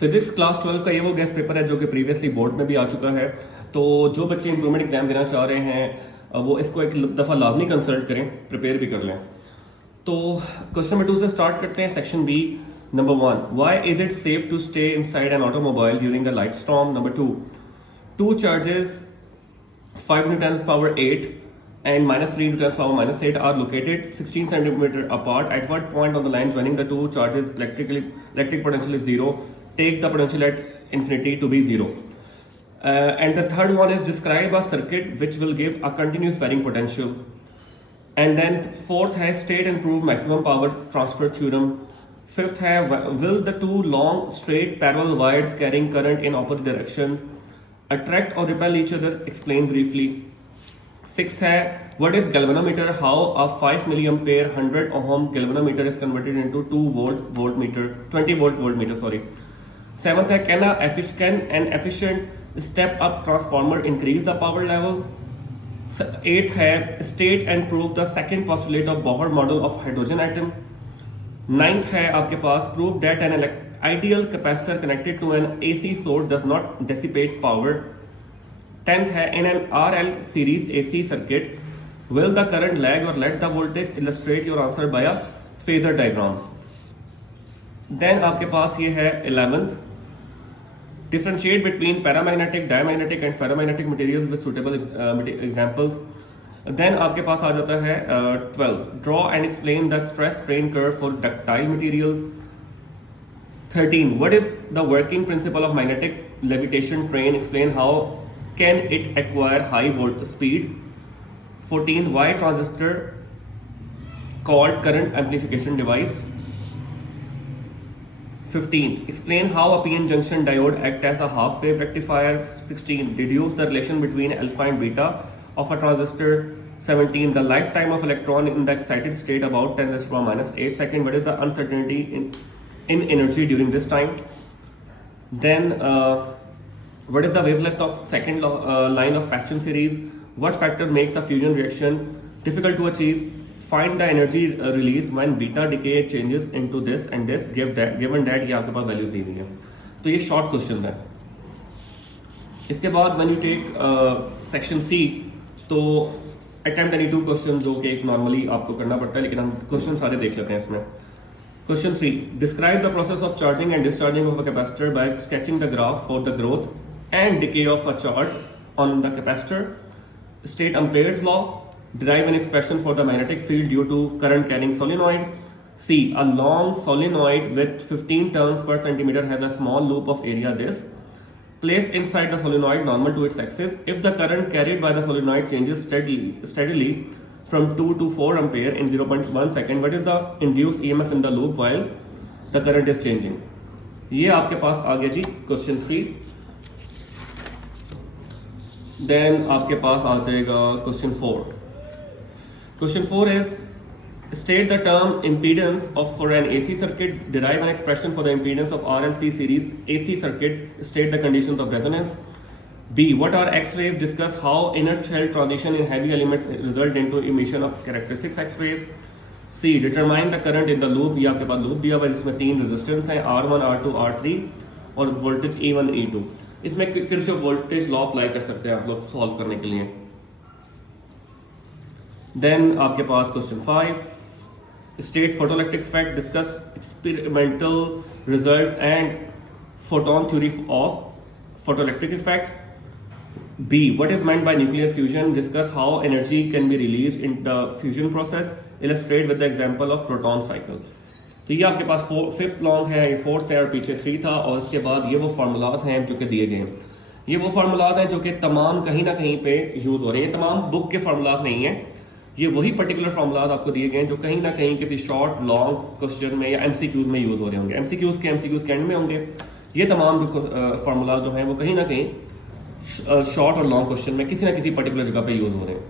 Physics class 12 का ये वो गेस्ट पेपर है जो कि प्रीवियसली बोर्ड में भी आ चुका है। तो जो बच्चे इंप्रूवमेंट एग्जाम देना चाह रहे हैं वो इसको एक दफ़ा लाजमी कंसल्ट करें, प्रिपेयर भी कर लें। तो क्वेश्चन नंबर 2 से स्टार्ट करते हैं। Section B, number 1, why is it safe to stay inside an automobile during a light storm. Number 2, two charges 5 into 10 power 8 and -3 into 10 power -8 are located 16 centimeter apart. At what point on the line joining the two charges electric potential is zero? Take the potential at infinity to be zero. And the third one is describe a circuit which will give a continuous varying potential. And then fourth है state and prove maximum power transfer theorem. Fifth है will the two long straight parallel wires carrying current in opposite direction attract or repel each other? Explain briefly. Sixth है what is galvanometer? How a 5 milliampere 100 ohm galvanometer is converted into 2 volt voltmeter 20 volt voltmeter. Sorry. Seventh है can an efficient step up transformer increase the power level? Eighth है state and prove the second postulate of Bohr model of hydrogen atom. Ninth है आपके पास prove that an ideal capacitor connected to an AC source does not dissipate power. 10th है in an RL series AC circuit will the current lag or let the voltage? Illustrate your answer by a phasor diagram. Then आपके पास ये है 11th, differentiate between paramagnetic, diamagnetic and ferromagnetic materials with suitable examples. Then आपके पास आ जाता है 12, draw and explain the stress strain curve for ductile material. 13, what is the working principle of magnetic levitation train? Explain how can it acquire high volt speed. 14, why transistor called current amplification device. 15, explain how a PN junction diode act as a half wave rectifier. 16, deduce the relation between alpha and beta of a transistor. 17, the lifetime of electron in the excited state about 10 to the power -8 second. What is the uncertainty in energy during this time? Then what is the wavelength of second line of Paston series? What factor makes a fusion reaction difficult to achieve? Find the energy release when beta decay changes into this and this given that ये आपके पास value दी हुई है। तो ये short question है। इसके बाद when you take section C, तो अटेम्प्ट एनी 2 क्वेश्चन जो कि एक नॉर्मली आपको करना पड़ता है, लेकिन हम क्वेश्चन सारे देख लेते हैं इसमें। Question 3, describe the process of charging and discharging of a capacitor by sketching the graph for the growth and decay of a charge on the capacitor. State Ampere's law. Derive an expression for the magnetic field due to current carrying solenoid. C, a long solenoid with 15 turns per centimeter has a small loop of area this. Place inside the solenoid normal to its axis. If the current carried by the solenoid changes steadily from 2 to 4 ampere in 0.1 second, what is the induced EMF in the loop while the current is changing? ये आपके पास आ गया जी question 3। Then आपके पास आ जाएगा question 4। Question 4 is state the term impedance of for an AC circuit, derive an expression for the impedance of RLC series AC circuit, state the conditions of resonance. B, what are X-rays? Discuss how inner shell transition in heavy elements result into emission of characteristics X-rays. C, determine the current in the loop. ये आपके पास loop दिया हुआ है जिसमें 3 resistance हैं R1, R2, R3 और voltage E1, E2। इसमें Kirchhoff voltage law apply कर सकते हैं आप लोग सॉल्व करने के लिए। देन आपके पास question 5, state photoelectric effect, discuss experimental results and photon theory of photoelectric effect. B, what is meant by nuclear fusion? Discuss how energy can be released in the fusion process. Illustrate with the example of proton cycle. तो ये आपके पास 5th long है, ये 4th है और पीछे 3 था, और इसके बाद ये वो फार्मूलाज हैं जो कि दिए गए हैं। ये वो फार्मूलाज हैं जो कि तमाम कहीं ना कहीं पे यूज़ हो रहे हैं। तमाम बुक के फार्मूलाज नहीं हैं, ये वही पर्टिकुलर फार्मूलाज आपको दिए गए हैं जो कहीं ना कहीं किसी शॉर्ट लॉन्ग क्वेश्चन में या MCQs में यूज़ हो रहे होंगे। MCQs के एंड में होंगे। ये तमाम जो फार्मूलाज जो हैं वो कहीं ना कहीं शॉर्ट और लॉन्ग क्वेश्चन में किसी ना किसी पर्टिकुलर जगह पे यूज़ हो रहे हैं।